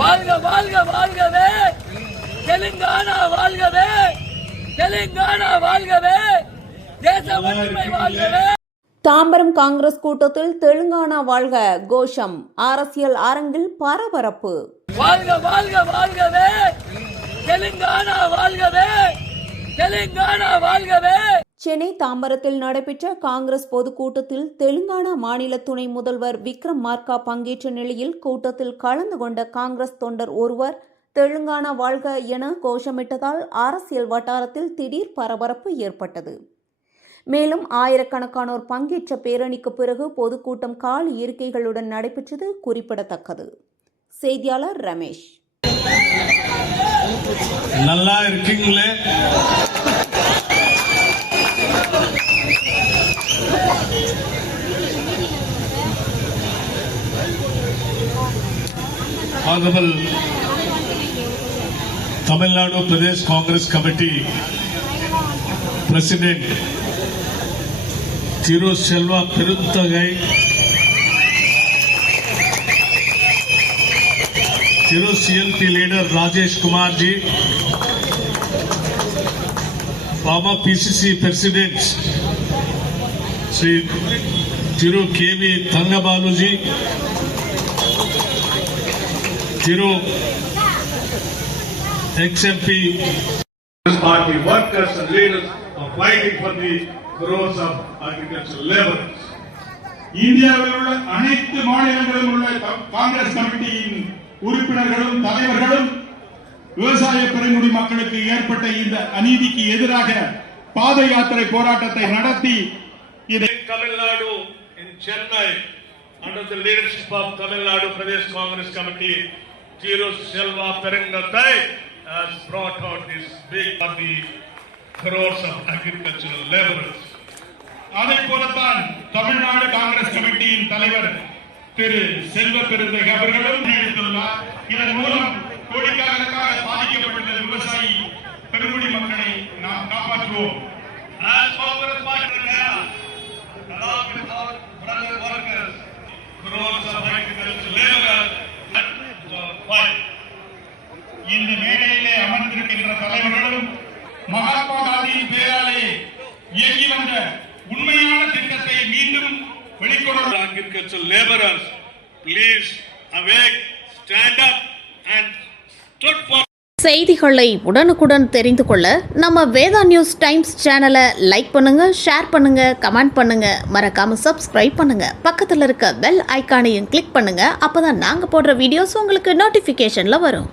வாழ்க வாழ்க வாழ்கவே தெலுங்கானா, வாழ்கவே தெலுங்கானா, வாழ்கவே தேச ஒற்றுமை, வாழ்கவே. தாம்பரம் காங்கிரஸ் கூட்டத்தில் தெலுங்கானா வாழ்க கோஷம், அரசியல் அரங்கில் பரபரப்பு. வாழ்க வாழ்க வாழ்கவே தெலுங்கானா, வாழ்கவே தெலுங்கானா, வாழ்கவே. சென்னை தாம்பரத்தில் நடைபெற்ற காங்கிரஸ் பொதுக்கூட்டத்தில் தெலுங்கானா மாநில துணை முதல்வர் விக்ரம் மார்கா பங்கேற்ற நிலையில் கூட்டத்தில் கலந்து கொண்ட காங்கிரஸ் தொண்டர் ஒருவர் தெலுங்கானா வாழ்க என கோஷமிட்டதால் அரசியல் வட்டாரத்தில் திடீர் பரபரப்பு ஏற்பட்டது. மேலும் ஆயிரக்கணக்கானோர் பங்கேற்ற பேரணிக்கு பிறகு பொதுக்கூட்டம் காலி இருக்கைகளுடன் நடைபெற்றது குறிப்பிடத்தக்கது. செய்தியாளர் ரமேஷ். நல்லா இருக்கீங்களே? Honorable Tamil Nadu Pradesh Congress Committee President Thiru Selva Peruntagai, Thiru CLP leader Rajesh Kumar ji, former PCC President Sri Thiru KV Thangabalu ji, Thiru XMP party workers and leaders are fighting for the growth of agricultural laborers. இந்தியாவில் உள்ள அனைத்து மாநிலங்களிலும் உள்ள காங்கிரஸ் கமிட்டியின் உறுப்பினர்களும் தலைவர்களும் விவசாய பெருங்குடி மக்களுக்கு ஏற்பட்ட இந்த அநீதிக்கு எதிராக பாத யாத்திரை போராட்டத்தை நடத்தி இதை Tamil Nadu in Chennai under the leadership of Tamil Nadu Pradesh Congress Committee, Thiru Selva Peruntagai has brought out this big for the crores of agricultural laborers. அதை போலத்தான் தமிழ்நாடு காங்கிரஸ் கமிட்டியின் தலைவர் திரு செல்வ பெருந்தகை அவர்களும் எடுத்துள்ளார். இதன் மூலம் கோடிக்கணக்கான பாதிக்கப்பட்ட விவசாயி பெருங்குடி மக்களை நாம் காப்பாற்றுவோம். As Congress party along with our brother workers, crores of agricultural laborers fight. இந்த மேடையிலே அமர்ந்திருக்கின்ற தலைவர்களும் மகாத்மா காந்தியின் பேராலே இயங்கி வந்த உண்மையான திட்டத்தை மீண்டும் வெளிக்கொணர Agricultural laborers, please awake, stand up and stood for. செய்திகளை உடனுக்குடன் தெரிந்து கொள்ள நம்ம வேதா நியூஸ் டைம்ஸ் சேனலை லைக் பண்ணுங்க, ஷேர் பண்ணுங்க, கமெண்ட் பண்ணுங்க, மறக்காம சப்ஸ்கிரைப் பண்ணுங்க. பக்கத்தில் இருக்க பெல் ஐகானையும் கிளிக் பண்ணுங்க. அப்பதான் நாங்க போடுற வீடியோஸ் உங்களுக்கு நோட்டிபிகேஷன்ல வரும்.